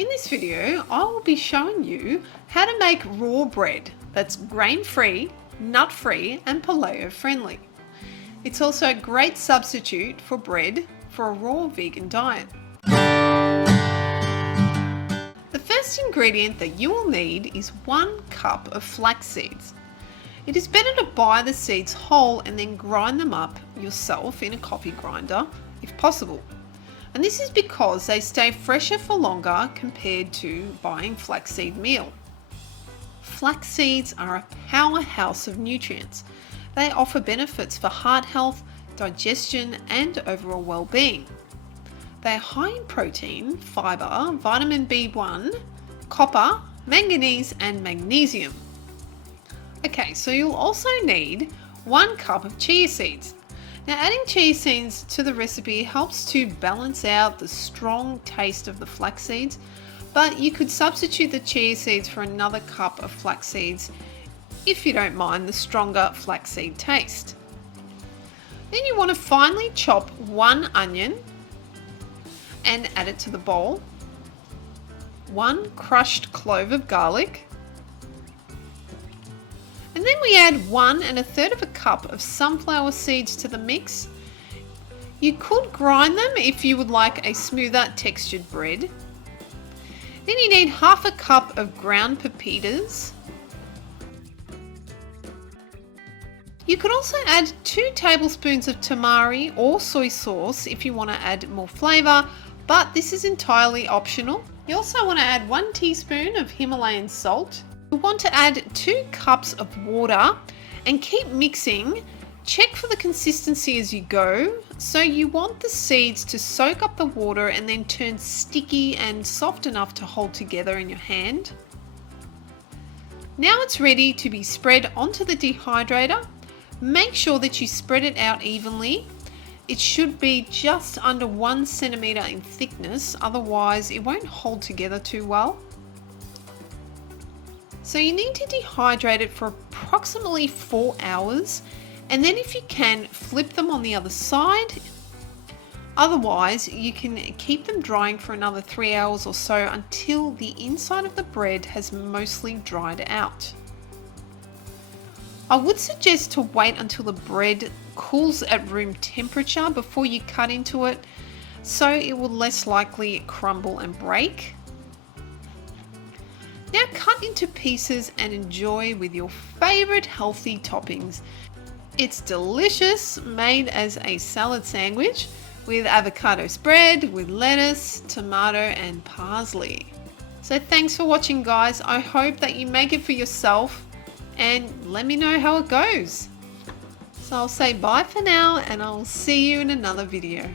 In this video, I will be showing you how to make raw bread that's grain-free, nut-free and paleo-friendly. It's also a great substitute for bread for a raw vegan diet. The first ingredient that you will need is 1 cup of flax seeds. It is better to buy the seeds whole and then grind them up yourself in a coffee grinder if possible. And this is because they stay fresher for longer compared to buying flaxseed meal. Flax seeds are a powerhouse of nutrients. They offer benefits for heart health, digestion and overall well-being. They are high in protein, fibre, vitamin B1, copper, manganese and magnesium. Okay, so you'll also need 1 cup of chia seeds. Now adding chia seeds to the recipe helps to balance out the strong taste of the flax seeds, but you could substitute the chia seeds for another cup of flax seeds if you don't mind the stronger flaxseed taste. Then you want to finely chop 1 onion and add it to the bowl, 1 crushed clove of garlic, and then we add 1 1/3 cup of sunflower seeds to the mix. You could grind them if you would like a smoother textured bread. Then you need 1/2 cup of ground pepitas. You could also add 2 tablespoons of tamari or soy sauce if you want to add more flavour, but this is entirely optional. You also want to add 1 teaspoon of Himalayan salt. You want to add 2 cups of water and keep mixing. Check for the consistency as you go. So you want the seeds to soak up the water and then turn sticky and soft enough to hold together in your hand. Now it's ready to be spread onto the dehydrator. Make sure that you spread it out evenly. It should be just under 1 centimetre in thickness, otherwise it won't hold together too well. So you need to dehydrate it for approximately 4 hours, and then if you can, flip them on the other side. Otherwise you can keep them drying for another 3 hours or so until the inside of the bread has mostly dried out. I would suggest to wait until the bread cools at room temperature before you cut into it, so it will less likely crumble and break. Now cut into pieces and enjoy with your favourite healthy toppings. It's delicious, made as a salad sandwich with avocado spread, with lettuce, tomato and parsley. So thanks for watching guys. I hope that you make it for yourself and let me know how it goes. So I'll say bye for now and I'll see you in another video.